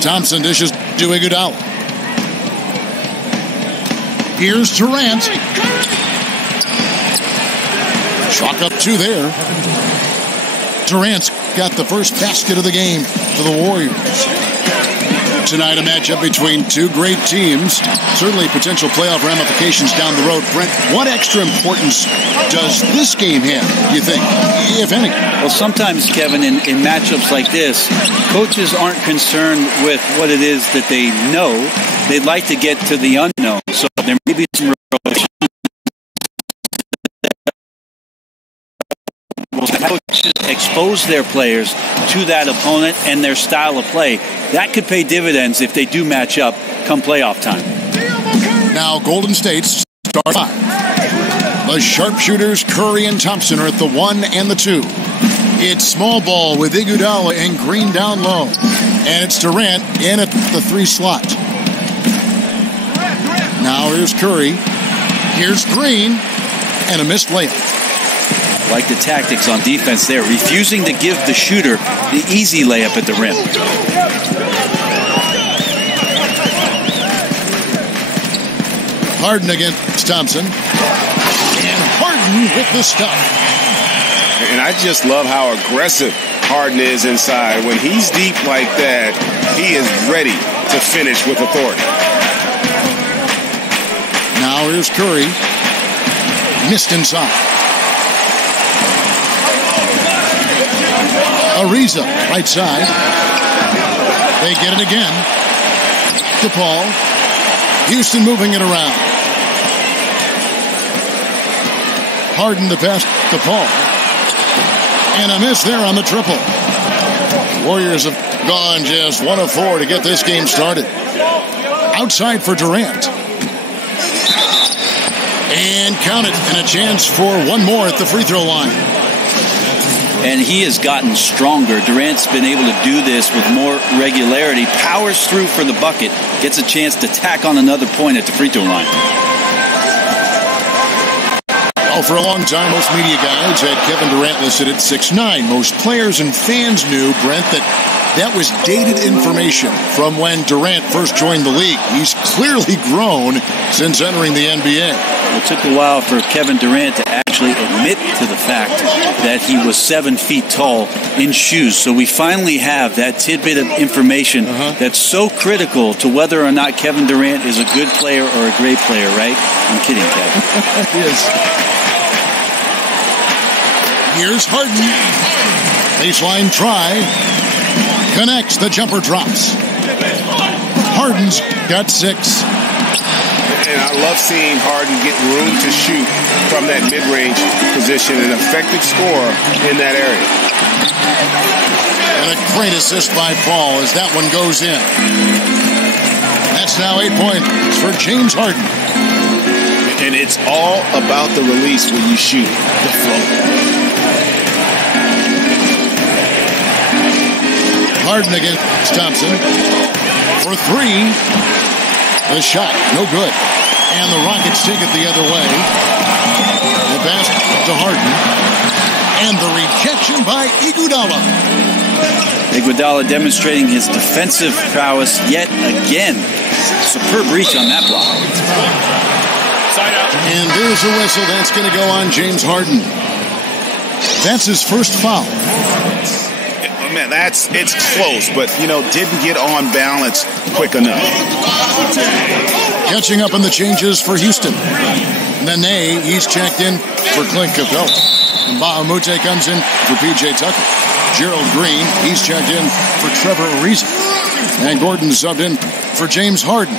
Thompson dishes to Iguodala. Here's Durant. Chalk up 2 there. Durant's got the first basket of the game for the Warriors. Tonight, a matchup between 2 great teams. Certainly potential playoff ramifications down the road. Brent, what extra importance does this game have, you think, if any? Well, sometimes, Kevin, in matchups like this, coaches aren't concerned with what it is that they know. They'd like to get to the unknown. So there may be some coaches expose their players to that opponent and their style of play. That could pay dividends if they do match up come playoff time. Now Golden State start 5. The sharpshooters Curry and Thompson are at the 1 and the 2. It's small ball with Iguodala and Green down low. And it's Durant in at the 3 slot. Now here's Curry. Here's Green. And a missed layup. Like the tactics on defense there, refusing to give the shooter the easy layup at the rim. Harden against Thompson. And Harden with the stop. And I just love how aggressive Harden is inside. When he's deep like that, he is ready to finish with authority. Now here's Curry. Missed inside. Ariza, right side. They get it again. DePaul. Houston moving it around. Harden the pass to Paul. And a miss there on the triple. Warriors have gone just 1 of 4 to get this game started. Outside for Durant. And count it. And a chance for one more at the free throw line. And he has gotten stronger. Durant's been able to do this with more regularity. Powers through for the bucket. Gets a chance to tack on another point at the free throw line. Well, for a long time, most media guides had Kevin Durant listed at 6'9". Most players and fans knew, Brent, that was dated information from when Durant first joined the league. He's clearly grown since entering the NBA. It took a while for Kevin Durant to actually admit to the fact that he was 7 feet tall in shoes. So we finally have that tidbit of information that's so critical to whether or not Kevin Durant is a good player or a great player, right? I'm kidding, Kevin. Yes. Here's Harden. Baseline try. Connects. The jumper drops. Harden's got 6. And I love seeing Harden get room to shoot from that mid-range position, an effective scorer in that area. And a great assist by Paul as that one goes in. That's now 8 points for James Harden. And it's all about the release when you shoot the flow. Harden against Thompson for 3. The shot, no good. And the Rockets take it the other way. The pass to Harden. And the rejection by Iguodala. Iguodala demonstrating his defensive prowess yet again. Superb reach on that block. And there's a whistle. That's going to go on James Harden. That's his first foul. Man, it's close, but, didn't get on balance quick enough. Catching up on the changes for Houston. Nene, he's checked in for Clint Capella. And Bahamute comes in for P.J. Tucker. Gerald Green, he's checked in for Trevor Ariza. And Gordon subbed in for James Harden.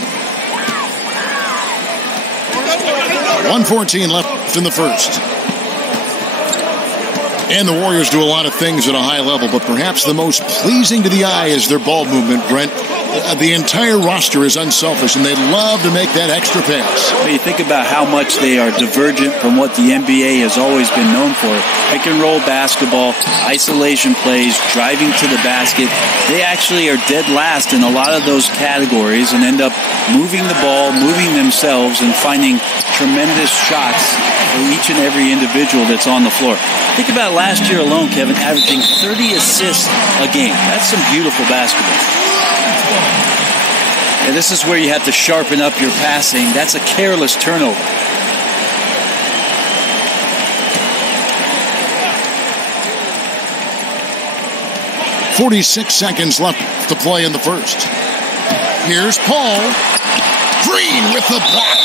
1:14 left in the first. And the Warriors do a lot of things at a high level, but perhaps the most pleasing to the eye is their ball movement, Brent. The entire roster is unselfish, and they love to make that extra pass. When you think about how much they are divergent from what the NBA has always been known for, pick and roll basketball, isolation plays, driving to the basket, they actually are dead last in a lot of those categories and end up moving the ball, moving themselves, and finding tremendous shots for each and every individual that's on the floor. Think about last year alone, Kevin, averaging 30 assists a game. That's some beautiful basketball. And this is where you have to sharpen up your passing. That's a careless turnover. .46 seconds left to play in the first. Here's Paul. Green with the block.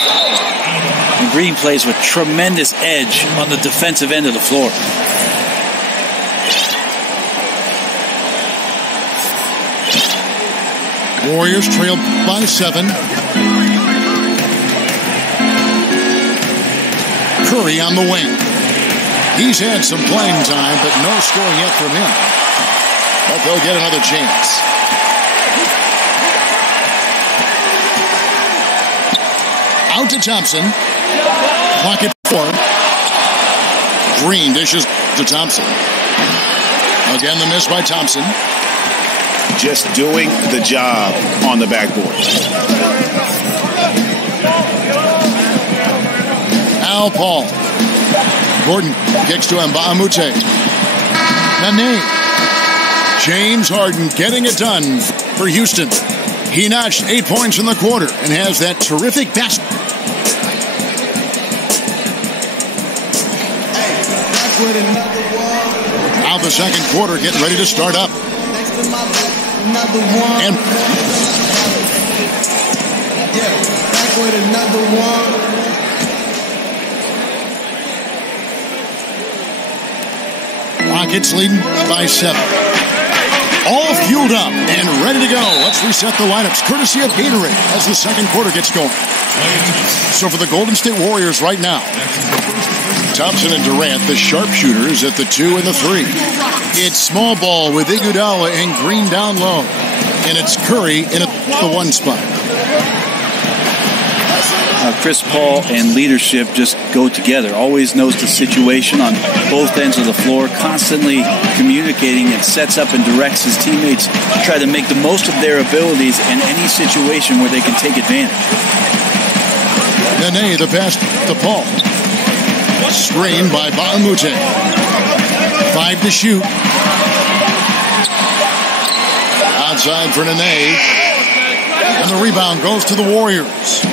And Green plays with tremendous edge on the defensive end of the floor. Warriors trail by 7. Curry on the wing. He's had some playing time, but no scoring yet from him. But they'll get another chance. Out to Thompson. Clock at 4. Green dishes to Thompson. Again, the miss by Thompson. Just doing the job on the backboard. Al Paul. Gordon kicks to Mbamute. Nene. James Harden getting it done for Houston. He notched 8 points in the quarter and has that terrific basket. Now the second quarter getting ready to start up. And Rockets leading by 7. All fueled up and ready to go. Let's reset the lineups courtesy of Gatorade as the second quarter gets going. So for the Golden State Warriors right now, Thompson and Durant, the sharpshooters at the 2 and the 3. It's small ball with Iguodala and Green down low. And it's Curry in the 1 spot. Chris Paul and leadership just go together. Always knows the situation on both ends of the floor, constantly communicating, and sets up and directs his teammates to try to make the most of their abilities in any situation where they can take advantage. Nene, the pass to Paul. Screen by Mbamute. 5 to shoot. Outside for Nene. And the rebound goes to the Warriors.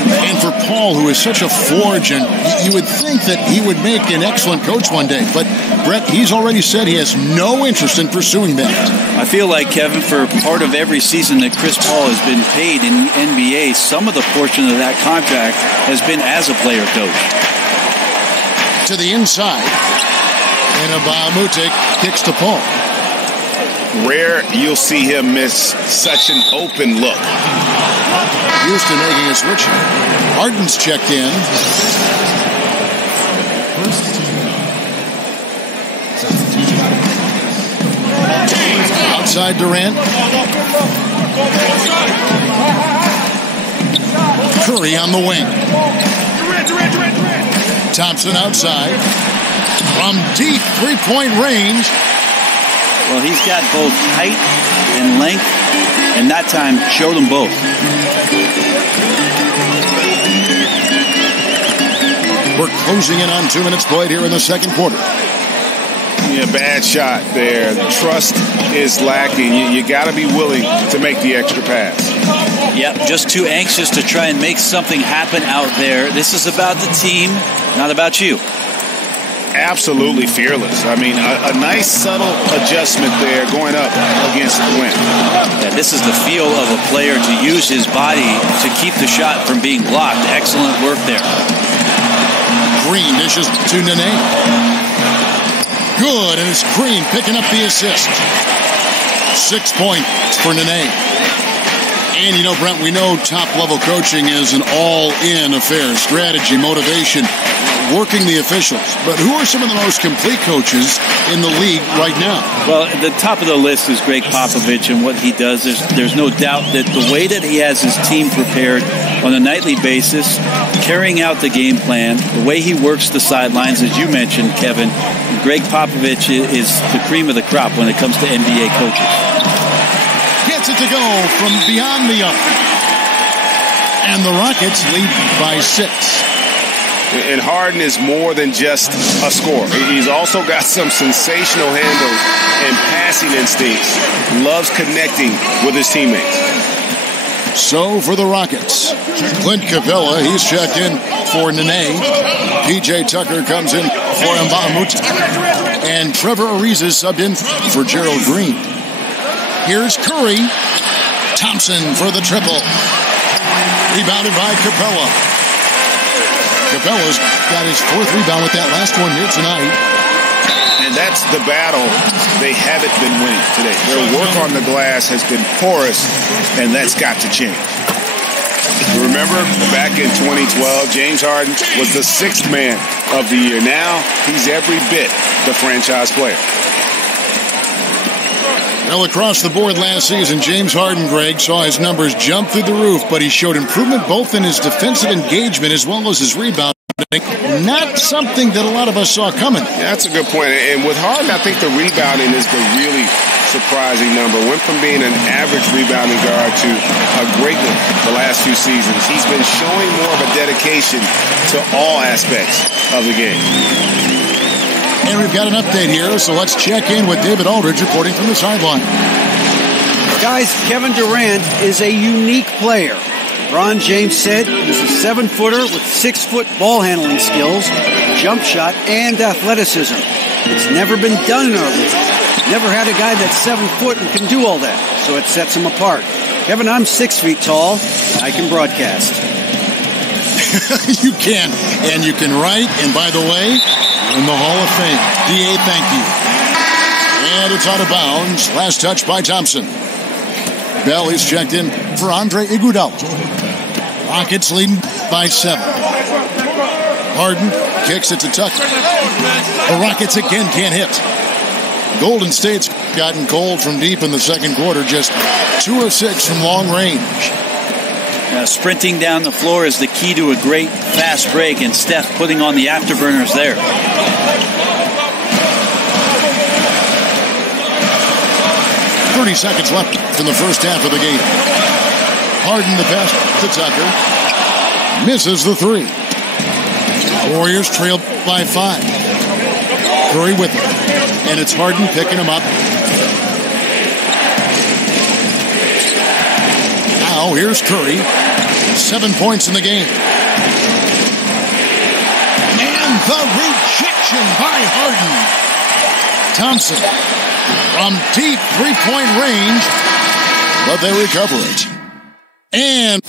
And for Paul, who is such a forge, and you would think that he would make an excellent coach one day. But, Brett, he's already said he has no interest in pursuing that. I feel like, Kevin, for part of every season that Chris Paul has been paid in the NBA, some of the portion of that contract has been as a player coach. To the inside. And Mbamute kicks to Paul. Rare you'll see him miss such an open look. Houston making a switch. Harden's checked in. Outside Durant. Curry on the wing. Thompson outside. From deep three-point range. Well, he's got both height and length, and that time showed them both. We're closing in on 2 minutes played here in the second quarter. Yeah, bad shot there. The trust is lacking. You got to be willing to make the extra pass. Yep, just too anxious to try and make something happen out there. This is about the team, not about you. Absolutely fearless. I mean, a nice subtle adjustment there going up against the wind. Yeah, this is the feel of a player to use his body to keep the shot from being blocked. Excellent work there. Green dishes to Nene. Good, and it's Green picking up the assist. 6 points for Nene. And, you know, Brent, we know top-level coaching is an all-in affair. Strategy, motivation, working the officials. But who are some of the most complete coaches in the league right now? Well, at the top of the list is Greg Popovich and what he does. There's no doubt that the way that he has his team prepared on a nightly basis, carrying out the game plan, the way he works the sidelines, as you mentioned, Kevin, Greg Popovich is the cream of the crop when it comes to NBA coaches. Gets it to go from beyond the arc. And the Rockets lead by 6. And Harden is more than just a scorer. He's also got some sensational handles and passing instincts. Loves connecting with his teammates. So for the Rockets, Clint Capella, he's checked in for Nene. PJ Tucker comes in for Mbamut. And Trevor Ariza subbed in for Gerald Green. Here's Curry. Thompson for the triple. Rebounded by Capella. Capella's got his fourth rebound with that last one here tonight. And that's the battle they haven't been winning today. Their work on the glass has been porous, and that's got to change. Remember, back in 2012, James Harden was the sixth man of the year. Now, he's every bit the franchise player. Well, across the board last season, James Harden, Greg, saw his numbers jump through the roof, but he showed improvement both in his defensive engagement as well as his rebounding. Not something that a lot of us saw coming. Yeah, that's a good point. And with Harden, I think the rebounding is the really surprising number. Went from being an average rebounding guard to a great one the last few seasons. He's been showing more of a dedication to all aspects of the game. And we've got an update here, so let's check in with David Aldridge reporting from the sideline. Guys, Kevin Durant is a unique player. LeBron James said he's a 7-footer with 6-foot ball handling skills, jump shot, and athleticism. It's never been done in our league. Never had a guy that's 7 foot and can do all that, so it sets him apart. Kevin, I'm 6 feet tall. I can broadcast. You can, and you can write, and by the way, in the Hall of Fame. D.A., thank you. And it's out of bounds. Last touch by Thompson. Bell is checked in for Andre Iguodala. Rockets leading by 7. Harden kicks it to Tucker. The Rockets again can't hit. Golden State's gotten cold from deep in the second quarter, just 2 of 6 from long range. Sprinting down the floor is the key to a great fast break, and Steph putting on the afterburners there. Seconds left in the first half of the game. Harden the pass to Tucker. Misses the 3. Warriors trail by 5. Curry with it. And it's Harden picking him up. Now here's Curry. 7 points in the game. And the rejection by Harden. Thompson from deep three-point range, but they recover it. And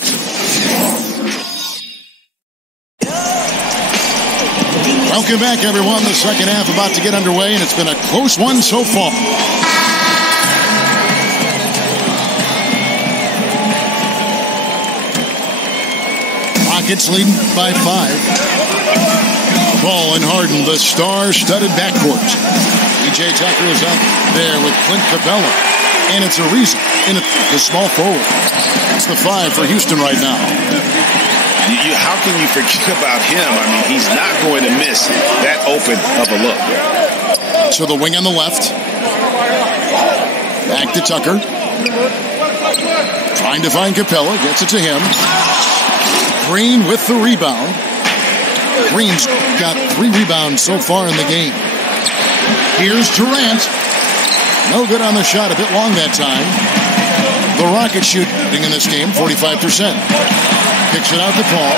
welcome back, everyone. The second half about to get underway, and it's been a close one so far. Rockets leading by 5. Ball and Harden, the star-studded backcourt. PJ Tucker is up there with Clint Capella. And it's Ariza in the small forward. It's the 5 for Houston right now. How can you forget about him? I mean, he's not going to miss that open of a look. So the wing on the left. Back to Tucker. Trying to find Capella. Gets it to him. Green with the rebound. Green's got 3 rebounds so far in the game. Here's Durant. No good on the shot. A bit long that time. The Rockets shooting in this game, 45%. Picks it out to Paul.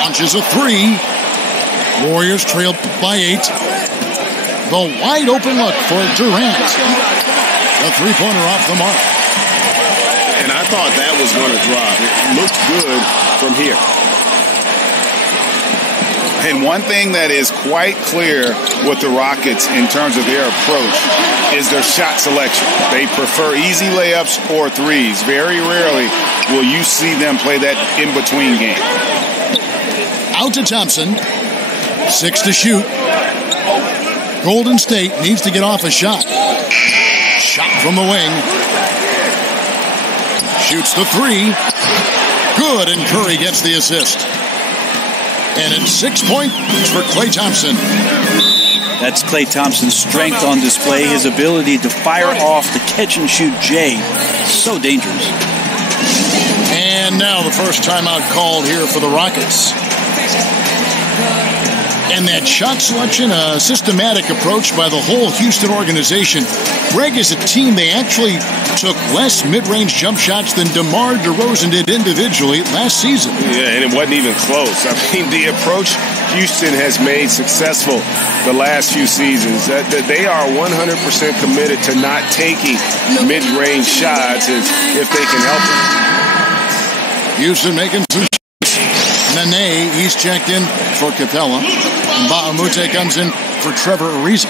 Launches a 3. Warriors trail by 8. The wide open look for Durant. A 3-pointer off the mark. And I thought that was going to drop. It looked good from here. And one thing that is quite clear with the Rockets in terms of their approach is their shot selection. They prefer easy layups or threes. Very rarely will you see them play that in-between game. Out to Thompson. 6 to shoot. Golden State needs to get off a shot. Shot from the wing. Shoots the 3. Good, and Curry gets the assist. And it's 6 points for Klay Thompson. That's Klay Thompson's strength on display. His ability to fire off the catch-and-shoot J. So dangerous. And now the first timeout called here for the Rockets. And that shot selection, a systematic approach by the whole Houston organization. Greg, is a team, they actually took less mid-range jump shots than DeMar DeRozan did individually last season. Yeah, and it wasn't even close. I mean, the approach Houston has made successful the last few seasons, that they are 100% committed to not taking mid-range shots if they can help it. Houston making some Nene, he's checked in for Capella. Bahamute comes in for Trevor Ariza.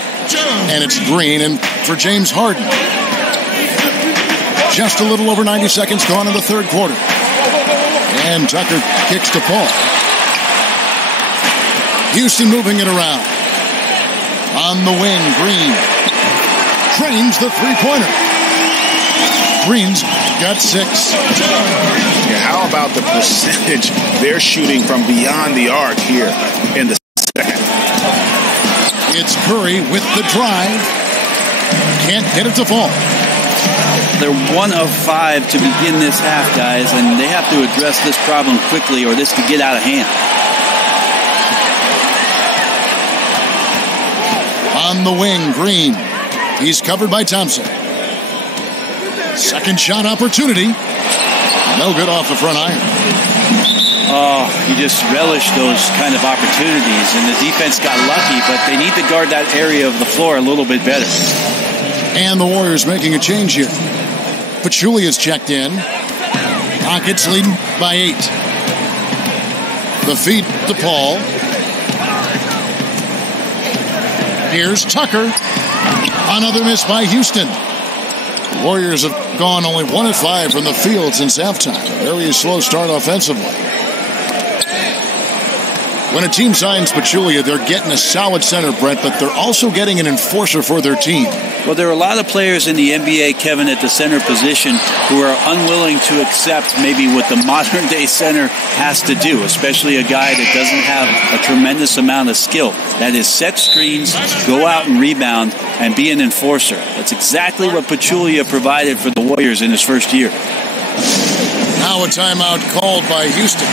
And it's Green in for James Harden. Just a little over 90 seconds gone in the third quarter. And Tucker kicks to Paul. Houston moving it around. On the wing, Green drains the three-pointer. Green's got 6. Yeah, how about the percentage they're shooting from beyond the arc here in the second? It's Curry with the drive. Can't get it to fall. They're 1 of 5 to begin this half, guys, and they have to address this problem quickly or this could get out of hand. On the wing, Green. He's covered by Thompson. Second shot opportunity. No good off the front iron. Oh, you just relish those kind of opportunities, and the defense got lucky, but they need to guard that area of the floor a little bit better. And the Warriors making a change here. Pachulia's checked in. Rockets leading by 8. The feed to Paul. Here's Tucker. Another miss by Houston. The Warriors have gone only 1 of 5 from the field since halftime. A very slow start offensively. When a team signs Pachulia, they're getting a solid center, Brett, but they're also getting an enforcer for their team. Well, there are a lot of players in the NBA, Kevin, at the center position who are unwilling to accept maybe what the modern-day center has to do, especially a guy that doesn't have a tremendous amount of skill. That is set screens, go out and rebound, and be an enforcer. That's exactly what Pachulia provided for the Warriors in his first year. Now a timeout called by Houston.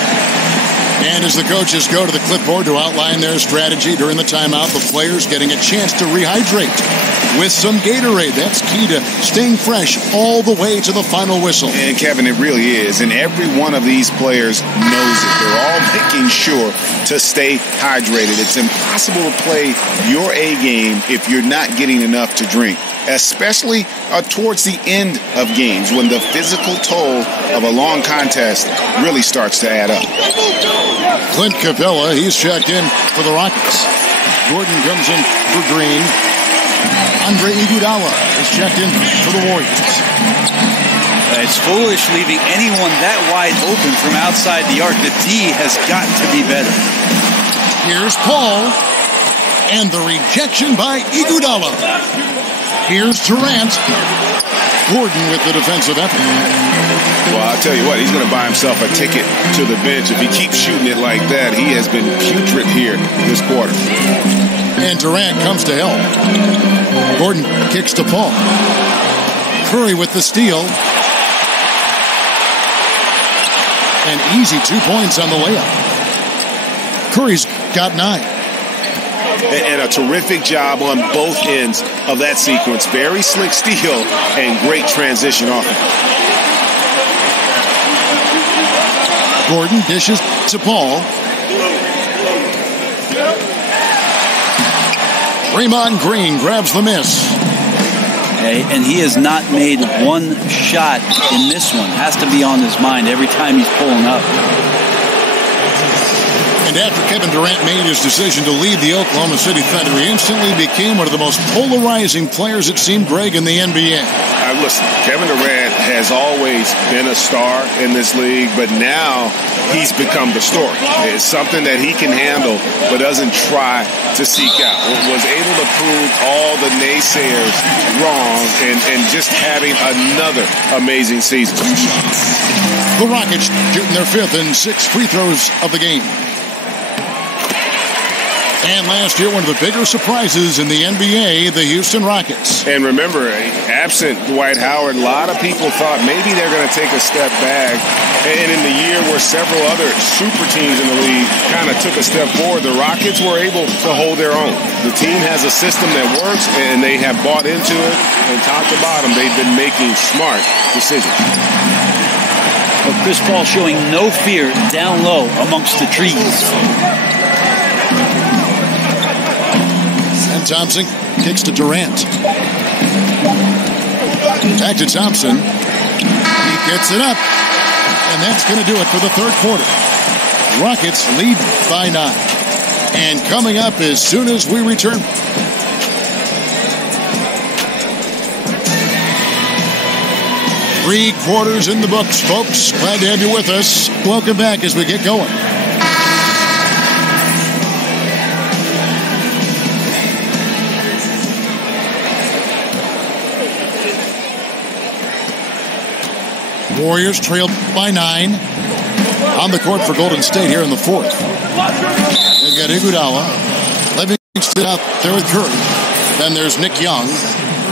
And as the coaches go to the clipboard to outline their strategy during the timeout, the players getting a chance to rehydrate with some Gatorade. That's key to staying fresh all the way to the final whistle. And Kevin, it really is. And every one of these players knows it. They're all making sure to stay hydrated. It's impossible to play your A game if you're not getting enough to drink, especially towards the end of games when the physical toll of a long contest really starts to add up. Clint Capella, he's checked in for the Rockets. Gordon comes in for Green. Andre Iguodala is checked in for the Warriors. It's foolish leaving anyone that wide open from outside the arc. The D has got to be better. Here's Paul. And the rejection by Iguodala. Here's Durant. Gordon with the defensive effort. Well, I'll tell you what, he's going to buy himself a ticket to the bench. If he keeps shooting it like that, he has been putrid here this quarter. And Durant comes to help. Gordon kicks to Paul. Curry with the steal. An easy 2 points on the layup. Curry's got 9. And a terrific job on both ends of that sequence. Very slick steal and great transition offense. Gordon dishes to Paul. Draymond Green grabs the miss. Okay, and he has not made one shot in this one. Has to be on his mind every time he's pulling up. And after Kevin Durant made his decision to leave the Oklahoma City Thunder, he instantly became one of the most polarizing players, it seemed, Greg, in the NBA. Listen, Kevin Durant has always been a star in this league, but now he's become the story. It's something that he can handle, but doesn't try to seek out. Was able to prove all the naysayers wrong and just having another amazing season. The Rockets shooting their 5th and 6th free throws of the game. And last year, one of the bigger surprises in the NBA, the Houston Rockets. And remember, absent Dwight Howard, a lot of people thought maybe they're going to take a step back. And in the year where several other super teams in the league kind of took a step forward, the Rockets were able to hold their own. The team has a system that works, and they have bought into it. And top to bottom, they've been making smart decisions. Well, Chris Paul showing no fear down low amongst the trees. And Thompson kicks to Durant. Back to Thompson. He gets it up. And that's going to do it for the third quarter. Rockets lead by 9. And coming up as soon as we return. Three quarters in the books, folks. Glad to have you with us. Welcome back as we get going. Warriors trailed by 9 on the court for Golden State here in the fourth. They've got Iguodala, Livingston out there with Curry. Then there's Nick Young,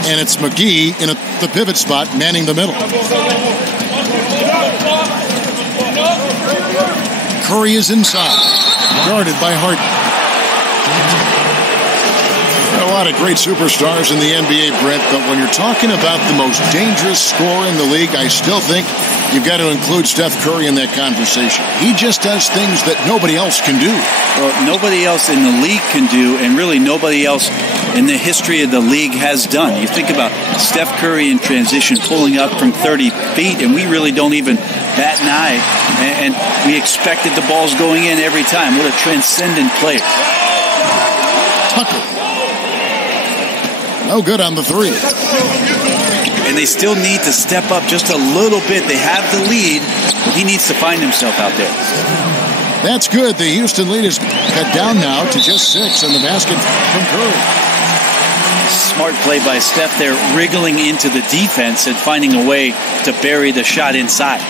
and it's McGee in the pivot spot, manning the middle. Curry is inside, guarded by Harden. A lot of great superstars in the NBA, Brent, but when you're talking about the most dangerous scorer in the league, I still think you've got to include Steph Curry in that conversation. He just does things that nobody else can do. Well, nobody else in the league can do, and really nobody else in the history of the league has done. You think about Steph Curry in transition, pulling up from 30 feet, and we really don't even bat an eye, and we expected the balls going in every time. What a transcendent player. Tucker. No good on the three. And they still need to step up just a little bit. They have the lead, but he needs to find himself out there. That's good. The Houston lead is cut down now to just 6 in the basket from Curry. Smart play by Steph there, wriggling into the defense and finding a way to bury the shot inside.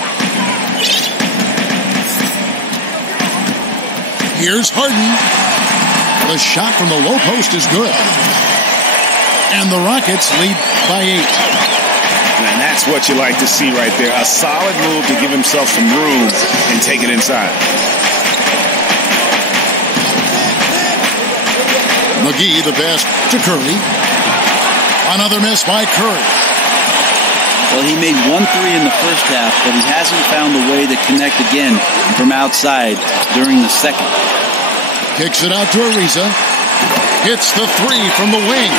Here's Harden. The shot from the low post is good. And the Rockets lead by 8. And that's what you like to see right there. A solid move to give himself some room and take it inside. McGee, the pass to Curry. Another miss by Curry. Well, he made 1 3 in the first half, but he hasn't found a way to connect again from outside during the second. Kicks it out to Ariza. Hits the 3 from the wing.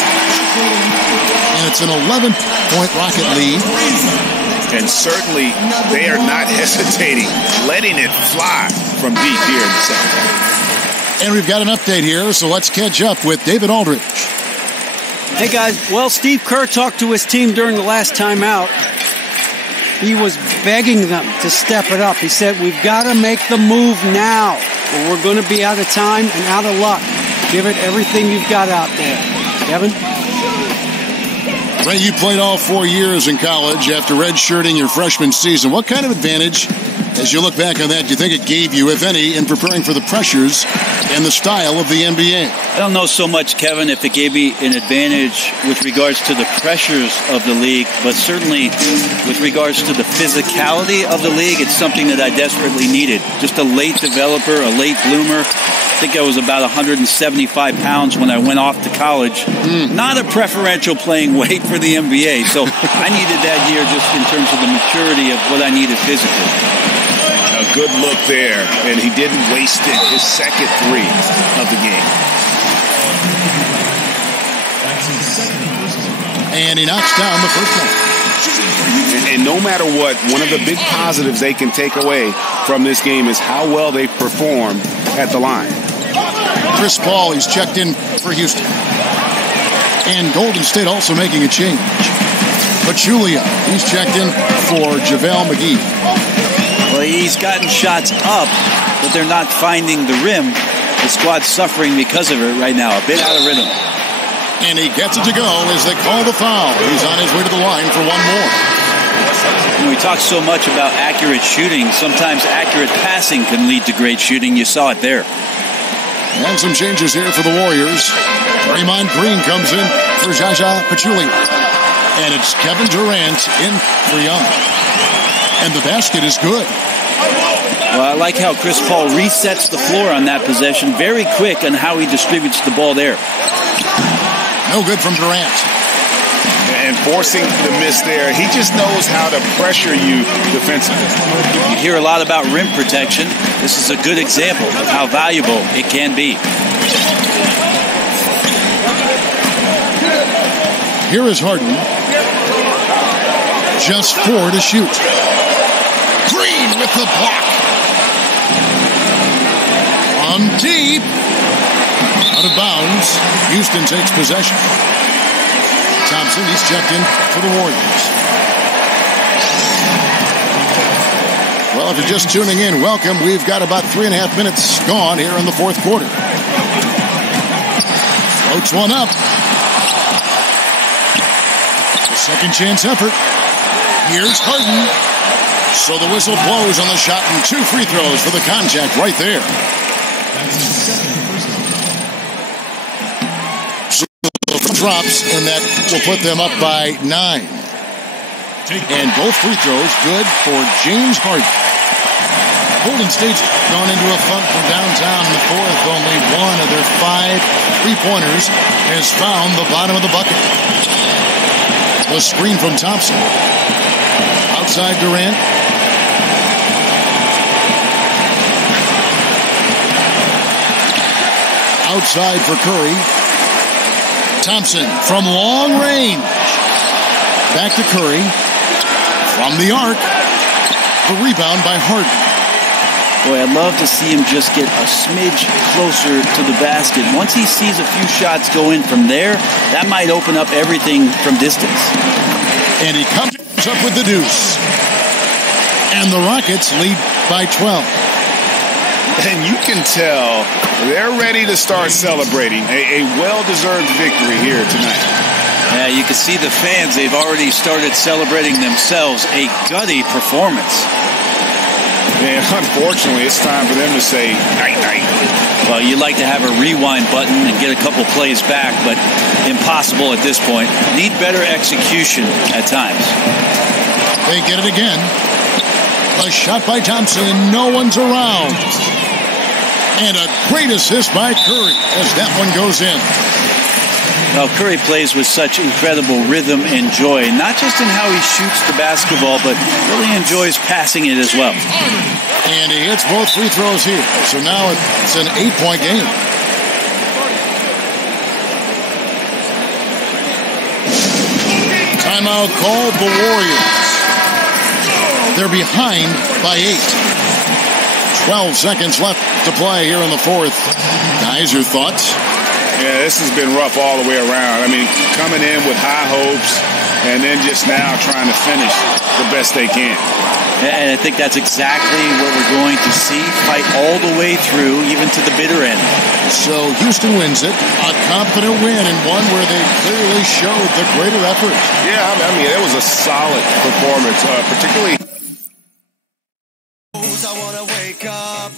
And it's an 11-point Rocket lead. And certainly they are not hesitating, letting it fly from deep here in the second. And we've got an update here, so let's catch up with David Aldridge. Hey, guys. Well, Steve Kerr talked to his team during the last timeout. He was begging them to step it up. He said, we've got to make the move now, or we're going to be out of time and out of luck. Give it everything you've got out there. Kevin? Ray, you played all 4 years in college after redshirting your freshman season. What kind of advantage, as you look back on that, do you think it gave you, if any, in preparing for the pressures and the style of the NBA? I don't know so much, Kevin, if it gave me an advantage with regards to the pressures of the league, but certainly with regards to the physicality of the league, it's something that I desperately needed. Just a late developer, a late bloomer. I think I was about 175 pounds when I went off to college. Not a preferential playing weight for the NBA, so I needed that year just in terms of the maturity of what I needed physically. A good look there, and he didn't waste it. His second 3 of the game. And he knocks down the first one. And no matter what, one of the big positives they can take away from this game is how well they performed at the line. Chris Paul, he's checked in for Houston. And Golden State also making a change. Pachulia, he's checked in for JaVale McGee. Well, he's gotten shots up, but they're not finding the rim. The squad's suffering because of it right now, a bit out of rhythm. And he gets it to go as they call the foul. He's on his way to the line for one more. We talk so much about accurate shooting. Sometimes accurate passing can lead to great shooting. You saw it there. And some changes here for the Warriors. Draymond Green comes in for Zaza Pachulia. And it's Kevin Durant in for Young. And the basket is good. Well, I like how Chris Paul resets the floor on that possession. Very quick on how he distributes the ball there. No good from Durant. And forcing the miss there, he just knows how to pressure you defensively. You hear a lot about rim protection. This is a good example of how valuable it can be. Here is Harden. Just 4 to shoot. Green with the block. On deep. Out of bounds. Houston takes possession. Thompson, he's checked in for the Warriors. Well, if you're just tuning in, welcome. We've got about 3.5 minutes gone here in the fourth quarter. Floats one up. The second chance effort. Here's Harden. So the whistle blows on the shot and 2 free throws for the contact right there. Drops, and that will put them up by 9. And both free throws good for James Harden. Golden State's gone into a funk from downtown in the fourth. Only one of their 5 3-pointers has found the bottom of the bucket. The screen from Thompson. Outside Durant. Outside for Curry. Thompson from long range. Back to Curry. From the arc. The rebound by Harden. Boy, I'd love to see him just get a smidge closer to the basket. Once he sees a few shots go in from there, that might open up everything from distance. And he comes up with the deuce. And the Rockets lead by 12. And you can tell they're ready to start celebrating a well-deserved victory here tonight. Yeah, you can see the fans. They've already started celebrating themselves. A gutty performance. And unfortunately, it's time for them to say night-night. Well, you'd like to have a rewind button and get a couple plays back, but impossible at this point. Need better execution at times. They get it again. A shot by Thompson, and no one's around. And a great assist by Curry as that one goes in. Well, Curry plays with such incredible rhythm and joy, not just in how he shoots the basketball, but really enjoys passing it as well. And he hits both free throws here. So now it's an 8-point game. Timeout called the Warriors. They're behind by 8. 12 seconds left to play here in the fourth. Guys, your thoughts? Yeah, this has been rough all the way around. I mean, coming in with high hopes and then just now trying to finish the best they can. And I think that's exactly what we're going to see. Fight all the way through, even to the bitter end. So Houston wins it. A confident win, and one where they clearly showed the greater effort. Yeah, I mean, it was a solid performance, particularly. I want to wake up.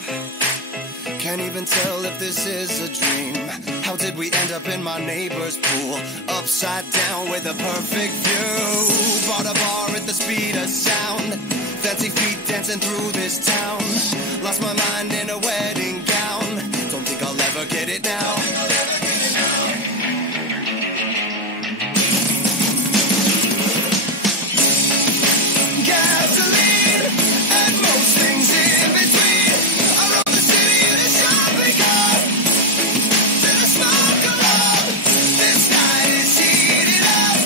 Can't even tell if this is a dream. How did we end up in my neighbor's pool? Upside down with a perfect view. Bought a bar at the speed of sound. Fancy feet dancing through this town. Lost my mind in a wedding gown. Don't think I'll ever get it now. Gasoline and most things in between. I rode the city in a shopping cart. Till the smoke come up. This night is heating up.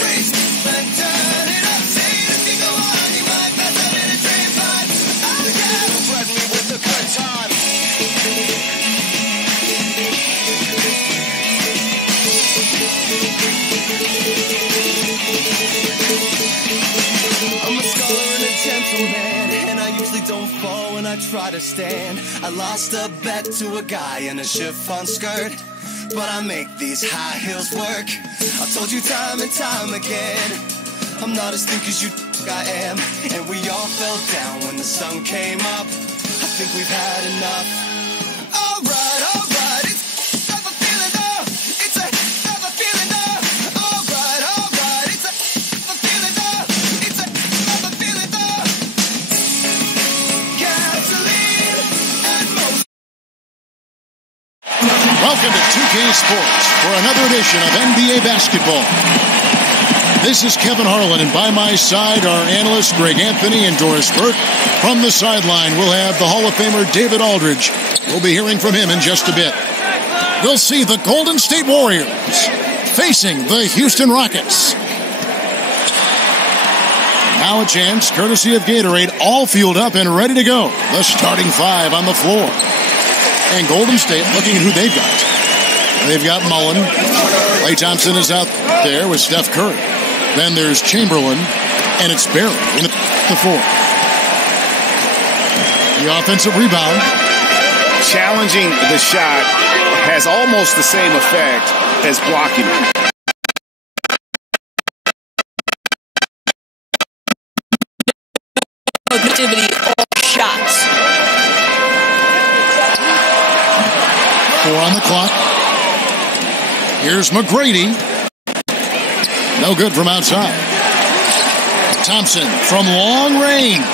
Raise and turn it up. Say if you go on, you might mess up in a train fight. I don't care. Don't threaten me with a good time. I'm a scholar and a gentleman, and I usually don't fall when I try to stand. I lost a bet to a guy in a chiffon skirt, but I make these high heels work. I told you time and time again, I'm not as thick as you think I am. And we all fell down when the sun came up. I think we've had enough. Alright, alright. Welcome to 2K Sports for another edition of NBA basketball. This is Kevin Harlan, and by my side are analysts Greg Anthony and Doris Burke. From the sideline, we'll have the Hall of Famer David Aldridge. We'll be hearing from him in just a bit. We'll see the Golden State Warriors facing the Houston Rockets. Now a chance, courtesy of Gatorade, all fueled up and ready to go. The starting five on the floor. And Golden State looking at who they've got. They've got Mullen. Klay Thompson is out there with Steph Curry. Then there's Chamberlain, and it's Barry in the four. The offensive rebound. Challenging the shot has almost the same effect as blocking it. Activity all shots. 4 on the clock. Here's McGrady. No good from outside. Thompson from long range.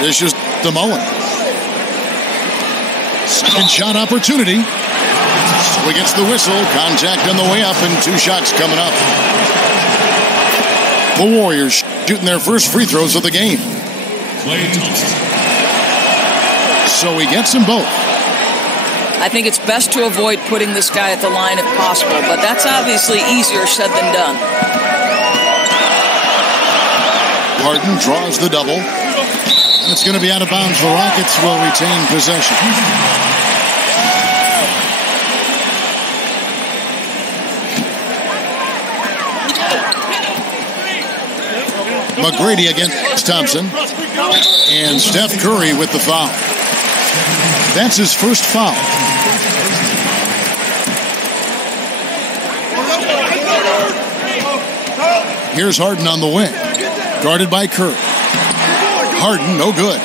This is the Mullen. Second shot opportunity. So he gets the whistle. Contact on the way up and 2 shots coming up. The Warriors shooting their first free throws of the game. So he gets them both. I think it's best to avoid putting this guy at the line if possible, but that's obviously easier said than done. Harden draws the double. And it's going to be out of bounds. The Rockets will retain possession. McGrady against Thompson. And Steph Curry with the foul. That's his first foul. Here's Harden on the wing. Guarded by Curry. Harden, no good.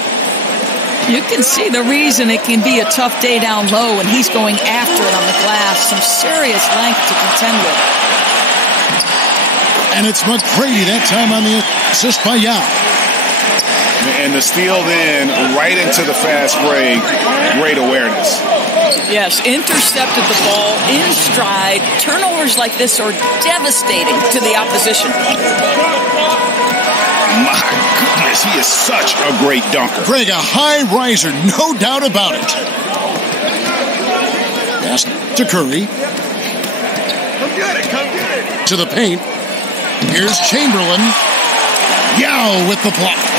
You can see the reason it can be a tough day down low, and he's going after it on the glass. Some serious length to contend with. And it's McGrady that time on the assist by Yao. And the steal then right into the fast break. Great awareness. Yes, intercepted the ball in stride. Turnovers like this are devastating to the opposition. My goodness, he is such a great dunker. Greg, a high riser, no doubt about it. Pass to Curry. Come get it. To the paint. Here's Chamberlain. Yao with the block.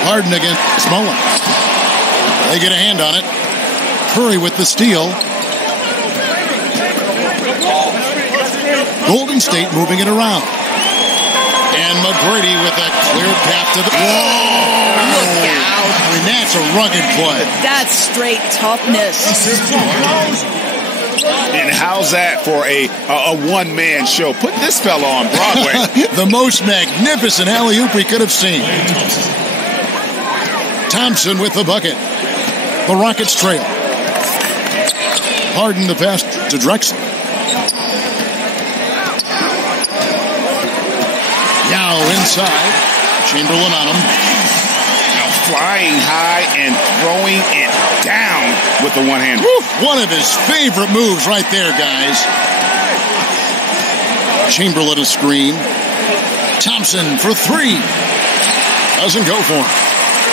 Harden against Mullen. They get a hand on it. Curry with the steal. Golden State moving it around. And McGrady with a clear path to the... Whoa! Look out. I mean, that's a rugged play. That's straight toughness. And how's that for a one-man show? Put this fella on Broadway. The most magnificent alley-oop we could have seen. Thompson with the bucket. The Rockets trail. Harden the pass to Drexler. Yao inside. Chamberlain on him. Flying high and throwing it down with the one hand. One of his favorite moves right there, guys. Chamberlain a screen. Thompson for 3. Doesn't go for him.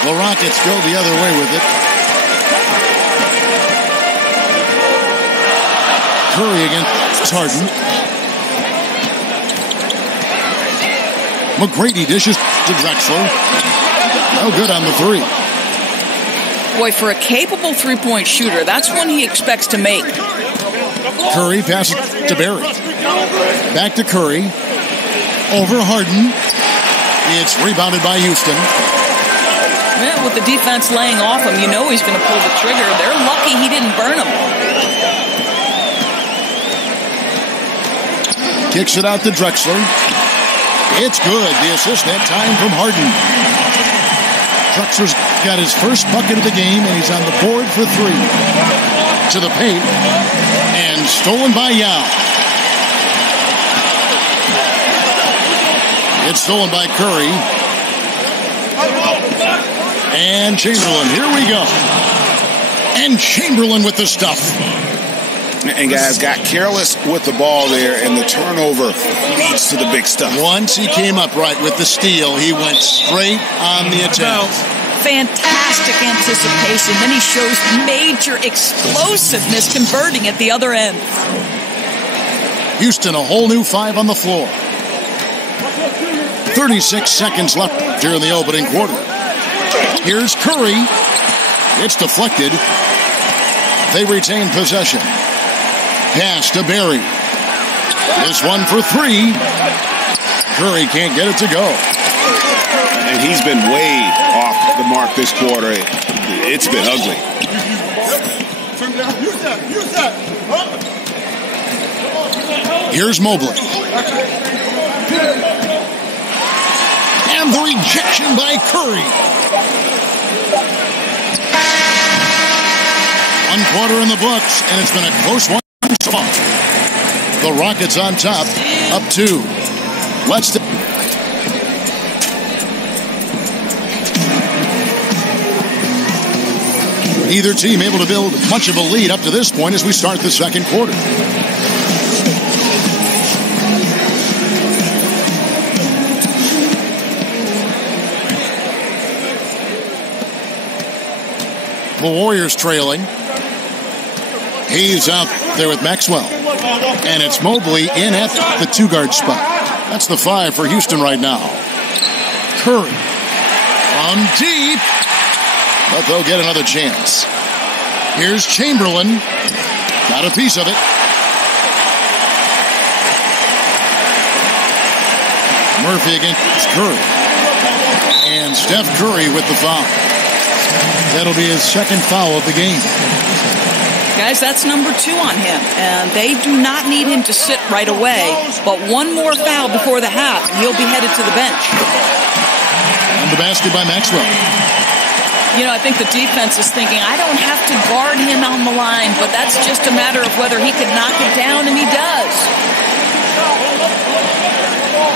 The Rockets go the other way with it. Curry against Harden. McGrady dishes to Drexler. No good on the 3. Boy, for a capable three-point shooter, that's one he expects to make. Curry passes to Barry. Back to Curry. Over Harden. It's rebounded by Houston. Yeah, with the defense laying off him, you know he's going to pull the trigger. They're lucky he didn't burn him. Kicks it out to Drexler. It's good. The assist that time from Harden. Drexler's got his first bucket of the game, and he's on the board for 3. To the paint. And stolen by Yao. It's stolen by Curry. And Chamberlain, here we go. And Chamberlain with the stuff. And guys got careless with the ball there, and the turnover leads to the big stuff. Once he came up right with the steal, he went straight on the attack. Fantastic anticipation. Then he shows major explosiveness converting at the other end. Houston, a whole new 5 on the floor. 36 seconds left here in the opening quarter. Here's Curry. It's deflected. They retain possession. Pass to Barry. This one for 3. Curry can't get it to go. And he's been way off the mark this quarter. It's been ugly. Here's Mobley. And the rejection by Curry. 1 quarter in the books, and it's been a close one so far. The Rockets on top, up 2. Neither team able to build much of a lead up to this point as we start the second quarter. The Warriors trailing. He's out there with Maxwell. And it's Mobley in at the 2-guard spot. That's the 5 for Houston right now. Curry from deep. But they'll get another chance. Here's Chamberlain. Got a piece of it. Murphy against Curry. And Steph Curry with the foul. That'll be his second foul of the game. Guys, that's number 2 on him. And they do not need him to sit right away. But one more foul before the half, and he'll be headed to the bench. And the basket by Maxwell. You know, I think the defense is thinking, I don't have to guard him on the line, but that's just a matter of whether he can knock it down, and he does.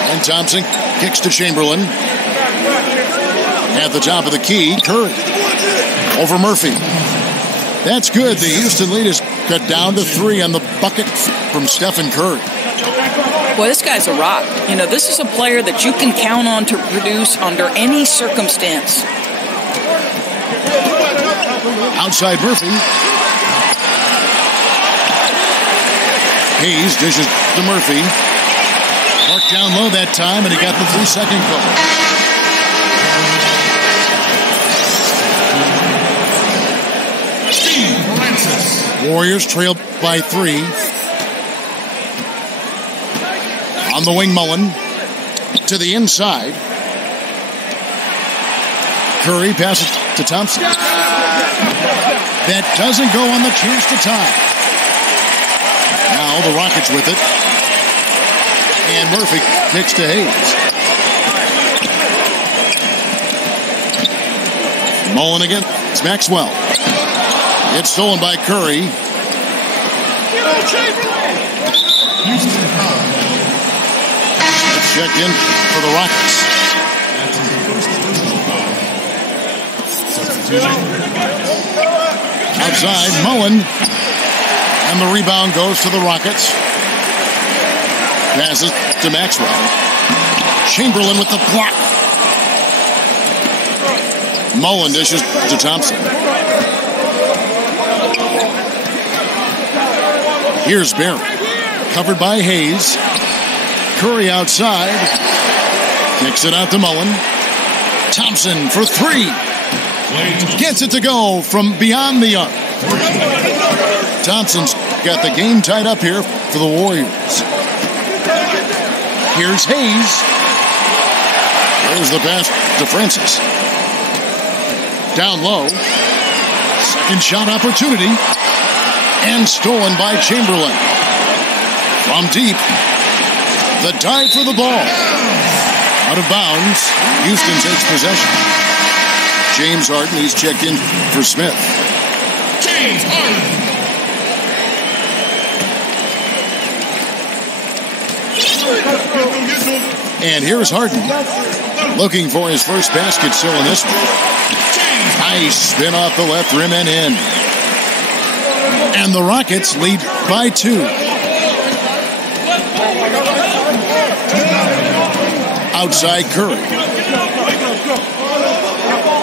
And Thompson kicks to Chamberlain. At the top of the key, Curry over Murphy. That's good. The Houston lead is cut down to 3 on the bucket from Stephen Curry. Boy, this guy's a rock. You know, this is a player that you can count on to produce under any circumstance. Outside Murphy. Hayes dishes to Murphy. Marked down low that time, and he got the 3-second call. Warriors trail by 3. On the wing, Mullen. To the inside. Curry passes to Thompson. That doesn't go on the chance to tie. Now the Rockets with it. And Murphy kicks to Hayes. Mullen again. It's Maxwell. It's stolen by Curry. Checked in for the Rockets. Outside, Mullen. And the rebound goes to the Rockets. Passes to Maxwell. Chamberlain with the block. Mullen dishes to Thompson. Here's Barry. Covered by Hayes. Curry outside. Kicks it out to Mullen. Thompson for 3. Gets it to go from beyond the arc. Thompson's got the game tied up here for the Warriors. Here's Hayes. There's the pass to Francis. Down low. Second shot opportunity. And stolen by Chamberlain. From deep. The dive for the ball. Out of bounds. Houston takes possession. James Harden, he's checked in for Smith. James Harden. And here's Harden. Looking for his first basket still in this one. Nice spin off the left rim and in. And the Rockets lead by 2. Outside Curry.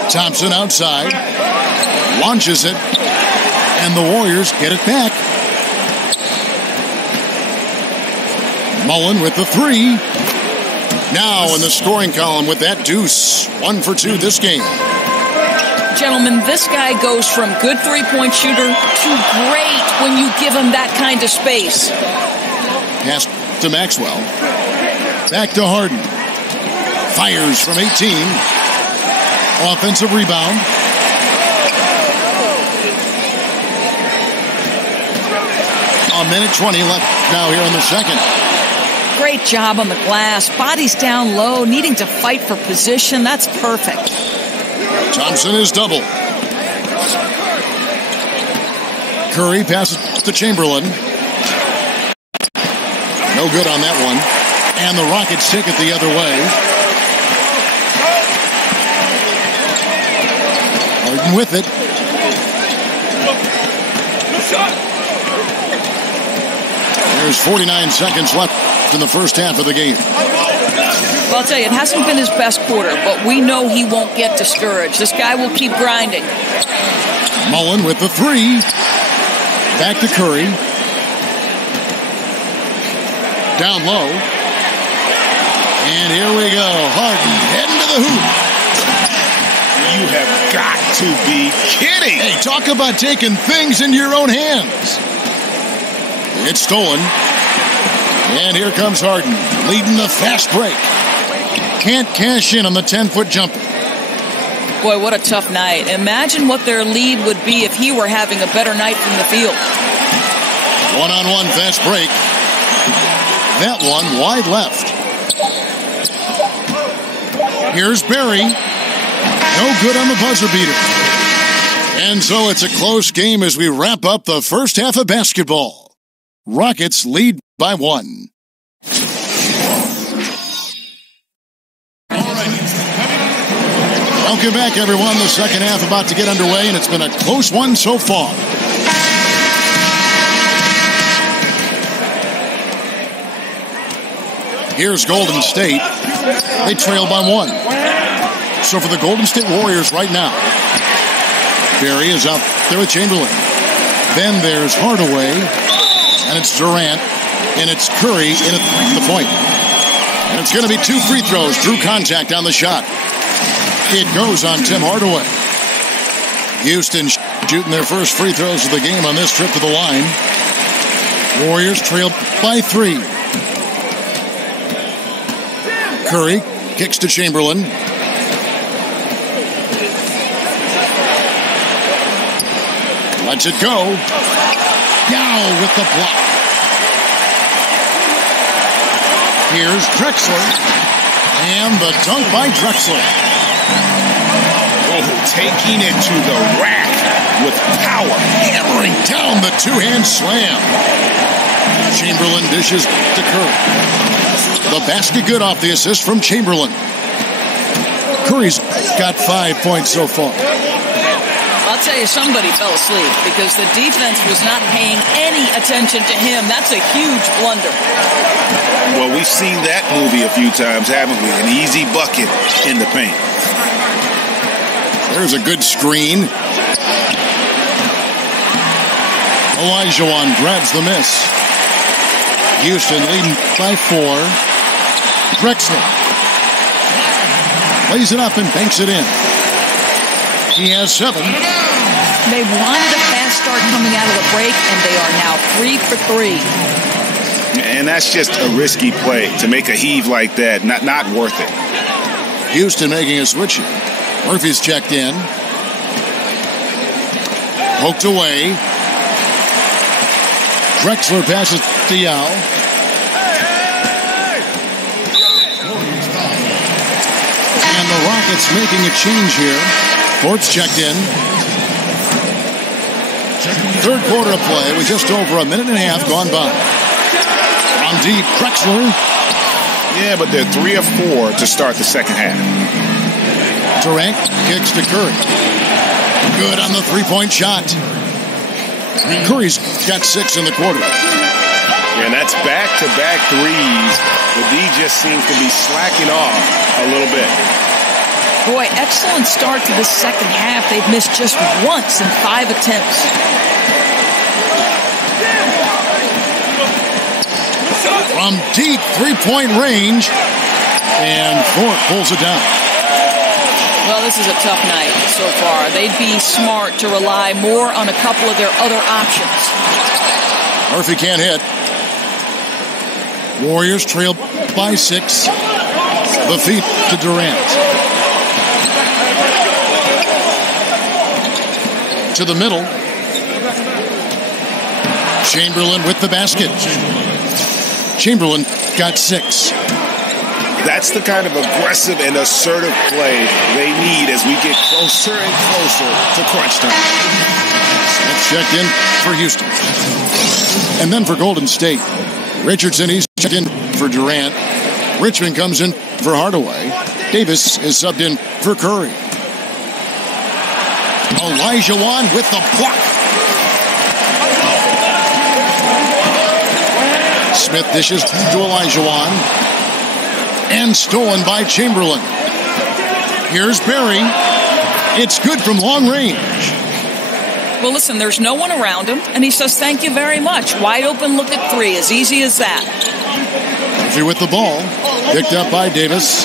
Thompson outside. Launches it. And the Warriors get it back. Mullen with the 3. Now in the scoring column with that deuce. 1 for 2 this game. Gentlemen, this guy goes from good three-point shooter to great when you give him that kind of space. Pass to Maxwell. Back to Harden. Fires from 18. Offensive rebound. A minute 20 left now here in the second. Great job on the glass. Body's down low, needing to fight for position. That's perfect. Thompson is double. Curry passes to Chamberlain. No good on that one. And the Rockets take it the other way. Harden with it. There's 49 seconds left in the first half of the game. Well, I'll tell you, it hasn't been his best quarter, but we know he won't get discouraged. This guy will keep grinding. Mullen with the 3. Back to Curry. Down low. And here we go. Harden heading to the hoop. You have got to be kidding. Hey, talk about taking things into your own hands. It's stolen. And here comes Harden, leading the fast break. Can't cash in on the 10-foot jumper. Boy, what a tough night. Imagine what their lead would be if he were having a better night from the field. One-on-one fast break. That one wide left. Here's Barry. No good on the buzzer beater. And so it's a close game as we wrap up the first half of basketball. Rockets lead by 1. Welcome back, everyone. The second half about to get underway, and it's been a close one so far. Here's Golden State. They trail by 1. So for the Golden State Warriors right now, Barry is out there with Chamberlain. Then there's Hardaway, and it's Durant, and it's Curry in at the point. And it's going to be 2 free throws. Drew contact on the shot. It goes on Tim Hardaway. Houston shooting their first free throws of the game on this trip to the line. Warriors trail by 3. Curry kicks to Chamberlain. Lets it go. Yao with the block. Here's Drexler. And the dunk by Drexler. Oh, taking it to the rack with power. Hammering down the two-hand slam. Chamberlain dishes to Curry. The basket good off the assist from Chamberlain. Curry's got 5 points so far. I'll tell you, somebody fell asleep because the defense was not paying any attention to him. That's a huge blunder. Well, we've seen that movie a few times, haven't we? An easy bucket in the paint. There's a good screen. Olajuwon grabs the miss. Houston leading by 4. Drexler lays it up and banks it in. He has 7. They wanted a fast start coming out of the break, and they are now 3 for 3. And that's just a risky play to make a heave like that. Not worth it. Houston making a switch here. Murphy's checked in. Poked away. Drexler passes to Yao. And the Rockets making a change here. Fort's checked in. Third quarter of play with just over a minute and a half gone by. On deep, Drexler. Yeah, but they're 3 of 4 to start the second half. Durant kicks to Curry. Good on the three-point shot. Curry's got 6 in the quarter. And that's back-to-back threes. The D just seems to be slacking off a little bit. Boy, excellent start to the second half. They've missed just once in 5 attempts. From deep three-point range, and Thorpe pulls it down. Well, this is a tough night so far. They'd be smart to rely more on a couple of their other options. Murphy can't hit. Warriors trail by 6. The feed to Durant. To the middle. Chamberlain with the basket. Chamberlain got 6. That's the kind of aggressive and assertive play they need as we get closer and closer to crunch time. Smith checked in for Houston. And then for Golden State. Richardson, he's checked in for Durant. Richmond comes in for Hardaway. Davis is subbed in for Curry. Olajuwon with the block. Smith dishes to Olajuwon. And stolen by Chamberlain. Here's Barry. It's good from long range. Well, listen, there's no one around him, and he says thank you very much. Wide open look at 3, as easy as that. Murphy with the ball. Picked up by Davis.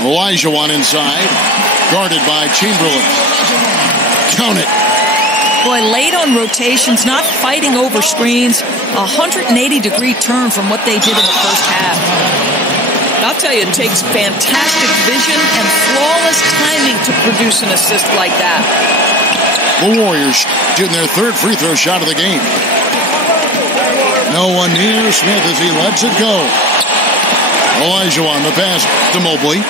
Olajuwon inside. Guarded by Chamberlain. Count it. Boy, late on rotations, not fighting over screens. 180-degree turn from what they did in the first half. I'll tell you, it takes fantastic vision and flawless timing to produce an assist like that. The Warriors getting their 3rd free throw shot of the game. No one near Smith as he lets it go. Olajuwon, the pass to Mobley.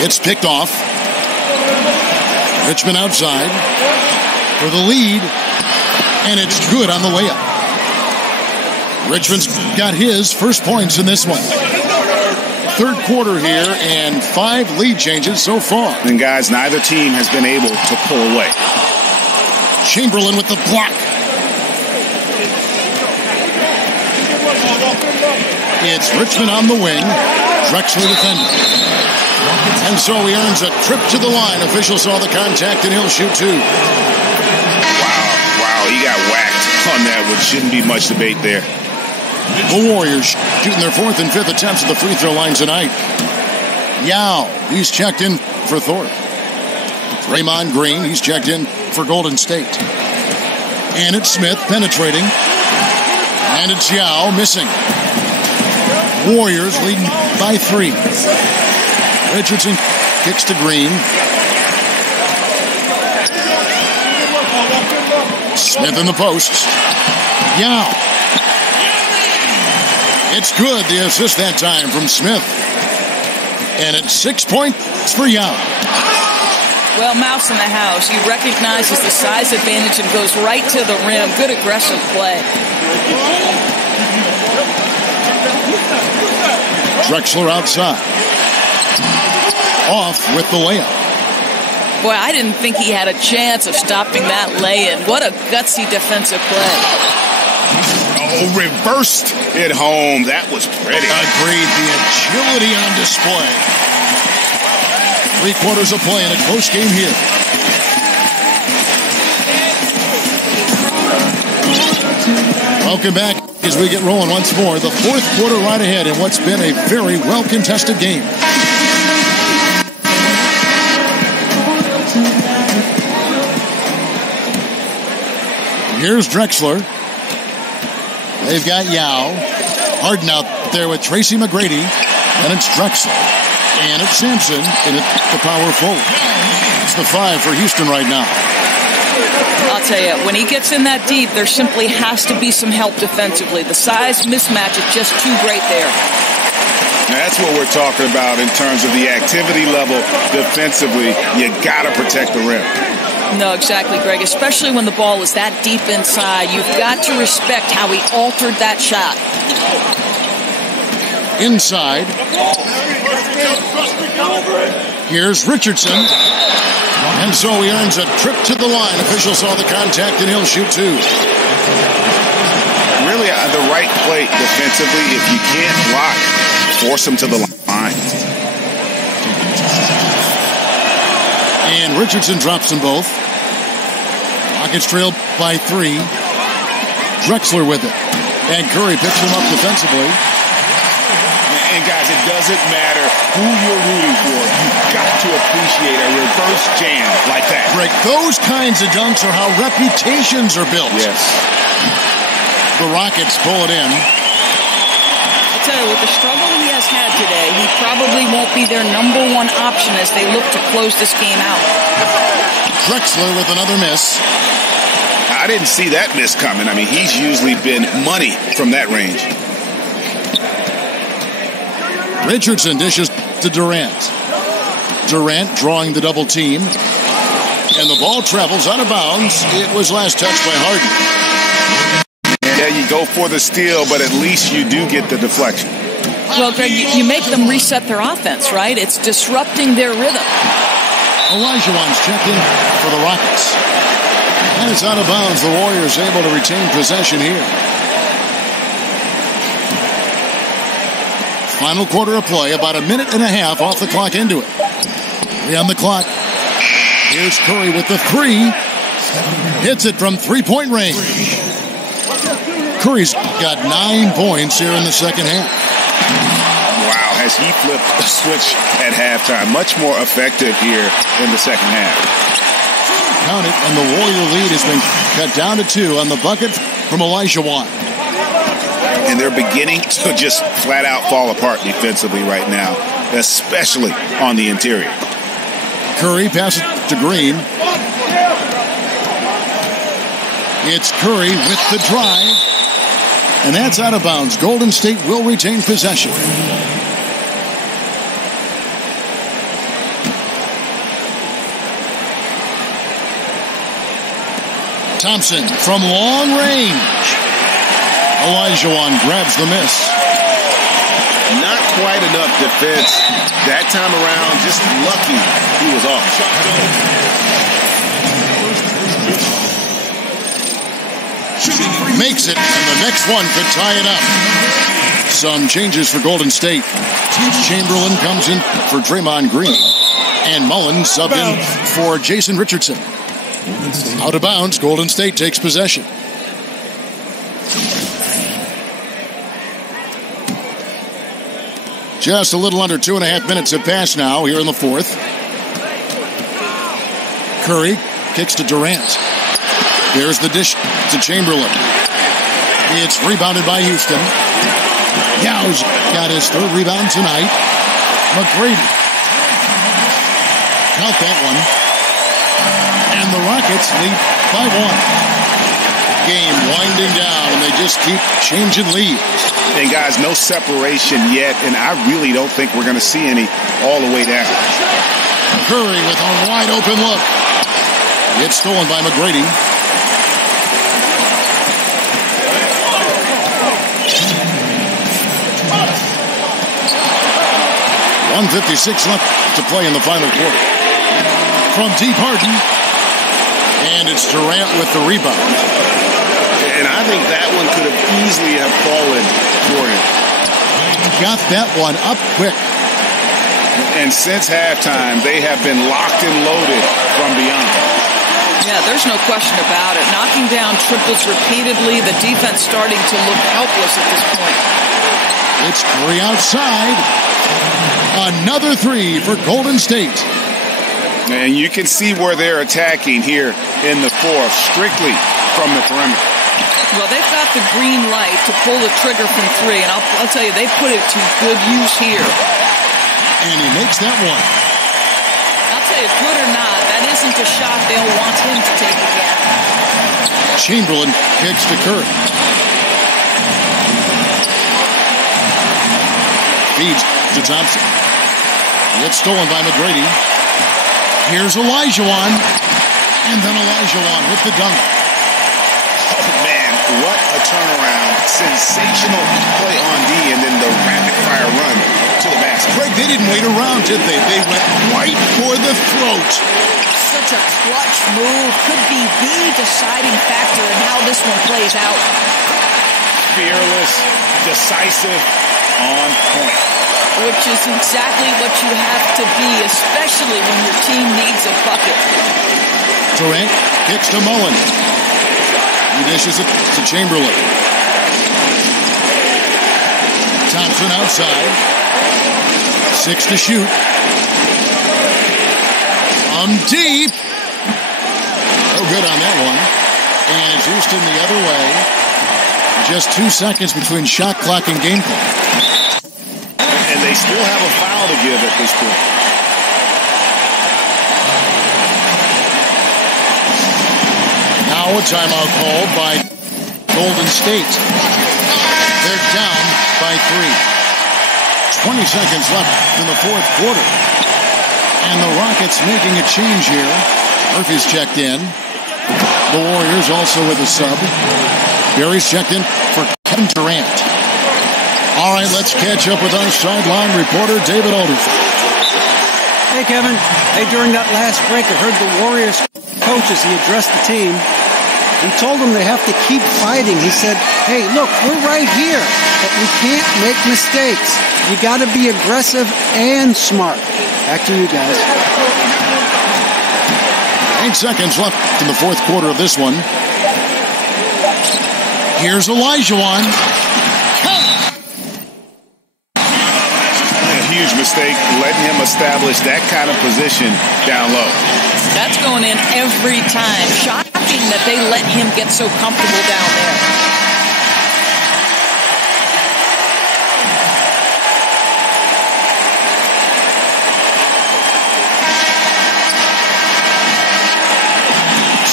It's picked off. Richmond outside for the lead, and it's good on the layup. Richmond's got his first points in this one. 3rd quarter here, and 5 lead changes so far. And guys, neither team has been able to pull away. Chamberlain with the block. It's Richmond on the wing. Drexler defending. And so he earns a trip to the line. Official saw the contact, and he'll shoot 2. Wow, he got whacked on that, which shouldn't be much debate there. The Warriors shooting their 4th and 5th attempts at the free throw line tonight. Yao, he's checked in for Thorpe. Draymond Green, he's checked in for Golden State. And it's Smith penetrating. And it's Yao missing. Warriors leading by 3. Richardson kicks to Green. Smith in the post. Yao. It's good, the assist that time from Smith. And it's 6 points for Yao. Well, Mouse in the house. He recognizes the size advantage and goes right to the rim. Good aggressive play. Drexler outside. Off with the layup. Boy, I didn't think he had a chance of stopping that lay-in. What a gutsy defensive play. Oh, reversed it home. That was pretty. Agreed. The agility on display. 3 quarters of play in a close game here. Welcome back as we get rolling once more. The 4th quarter right ahead in what's been a very well-contested game. Here's Drexler. They've got Yao. Harden out there with Tracy McGrady. And it's Drexler. And it's Sampson. And it's the power forward. It's the 5 for Houston right now. I'll tell you, when he gets in that deep, there simply has to be some help defensively. The size mismatch is just too great there. That's what we're talking about in terms of the activity level defensively. You got to protect the rim. No, exactly, Greg. Especially when the ball is that deep inside. You've got to respect how he altered that shot. inside. Here's Richardson. And so he earns a trip to the line. Officials saw the contact and he'll shoot two. Really the right play defensively. If you can't block, force him to the line. And Richardson drops them both. Rockets trail by 3. Drexler with it. And Curry picks him up defensively. And guys, it doesn't matter who you're rooting for. You've got to appreciate a reverse jam like that. Rick, those kinds of dunks are how reputations are built. Yes. The Rockets pull it in. I'll tell you, with the struggle he has had today, he probably won't be their number one option as they look to close this game out. Drexler with another miss. I didn't see that miss coming. I mean, he's usually been money from that range. Richardson dishes to Durant. Durant drawing the double team. And the ball travels out of bounds. It was last touched by Harden. Yeah, you go for the steal, but at least you do get the deflection. Well, Greg, you make them reset their offense, right? It's disrupting their rhythm. Olajuwon's checked in for the Rockets. And it's out of bounds. The Warriors able to retain possession here. Final quarter of play, about a minute and a half off the clock into it. 3 on the clock. Here's Curry with the 3. Hits it from three-point range. Curry's got 9 points here in the second half. Wow, has he flipped the switch at halftime. Much more effective here in the second half. Count it, and the Warrior lead has been cut down to 2 on the bucket from Olajuwon. And they're beginning to just flat out fall apart defensively right now, especially on the interior. Curry passes to Green. It's Curry with the drive. And that's out of bounds. Golden State will retain possession. Thompson from long range. Olajuwon grabs the miss. Not quite enough defense that time around. Just lucky he was off. Makes it, and the next one could tie it up. Some changes for Golden State. Chamberlain comes in for Draymond Green. And Mullen subbed in for Jason Richardson. Out of bounds, Golden State takes possession. Just a little under 2.5 minutes have passed now here in the fourth. Curry kicks to Durant. There's the dish to Chamberlain. It's rebounded by Houston. Yow's got his third rebound tonight. McGrady. Count that one. And the Rockets lead by 1. Game winding down, and they just keep changing leads. And guys, no separation yet, and I really don't think we're going to see any all the way down. Curry with a wide open look. It's stolen by McGrady. .156 left to play in the final quarter. From deep, Harden. And it's Durant with the rebound. And I think that one could have easily have fallen for him. Got that one up quick. And since halftime, they have been locked and loaded from beyond. Yeah, there's no question about it. Knocking down triples repeatedly, the defense starting to look helpless at this point. It's Curry outside. Another 3 for Golden State. And you can see where they're attacking here in the fourth, strictly from the perimeter. Well, they've got the green light to pull the trigger from 3, and I'll tell you, they put it to good use here. And he makes that one. I'll tell you, good or not, that isn't a shot they'll want him to take again. Chamberlain kicks to Curry. Feeds to Thompson. It's stolen by McGrady. Here's Olajuwon. And then Olajuwon with the dunk. Oh, man, what a turnaround, sensational play on D, and then the rapid-fire run to the basket. Greg, they didn't wait around, did they? They went right for the throat. Such a clutch move. Could be the deciding factor in how this one plays out. Fearless, decisive, on point. Which is exactly what you have to be, especially when your team needs a bucket. Durant kicks to Mullen. He dishes it to Chamberlain. Thompson outside. 6 to shoot. Deep. No good on that one. And it's Houston the other way. Just 2 seconds between shot clock and game clock. And they still have a foul to give at this point. Now a timeout called by Golden State. They're down by 3. 20 seconds left in the fourth quarter. And the Rockets making a change here. Murphy's checked in. The Warriors also with a sub. Barry's checked in for Kevin Durant. All right, let's catch up with our sideline reporter, David Aldridge. Hey, Kevin. Hey, during that last break, I heard the Warriors coach as he addressed the team. He told them they have to keep fighting. He said, hey, look, we're right here, but we can't make mistakes. You got to be aggressive and smart. Back to you guys. 8 seconds left in the fourth quarter of this one. Here's Olajuwon. A huge mistake, letting him establish that kind of position down low. That's going in every time. Shocking that they let him get so comfortable down there.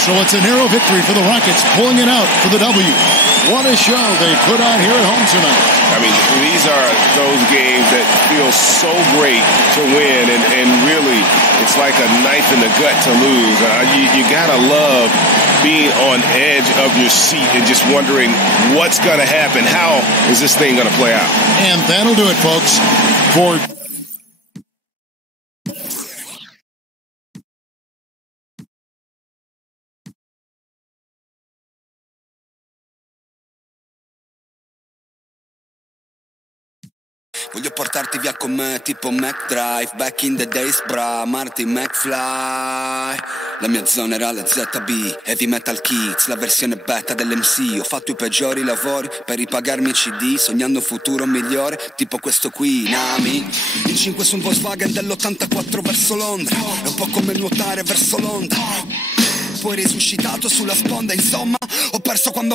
So it's a narrow victory for the Rockets, pulling it out for the W. What a show they put on here at home tonight. I mean, these are those games that feel so great to win, and really, it's like a knife in the gut to lose. You gotta love being on edge of your seat and just wondering what's gonna happen. How is this thing gonna play out? And that'll do it, folks, for Voglio portarti via con me tipo McDrive. Back in the days, bra, Marty McFly. La mia zona era la ZB, Heavy Metal Kids, la versione beta dell'MC. Ho fatto i peggiori lavori per ripagarmi i CD, sognando un futuro migliore, tipo questo qui, Nami. In 5 su un Volkswagen dell'84 verso Londra. È un po' come nuotare verso l'onda. Poi risuscitato sulla sponda, insomma, ho perso quando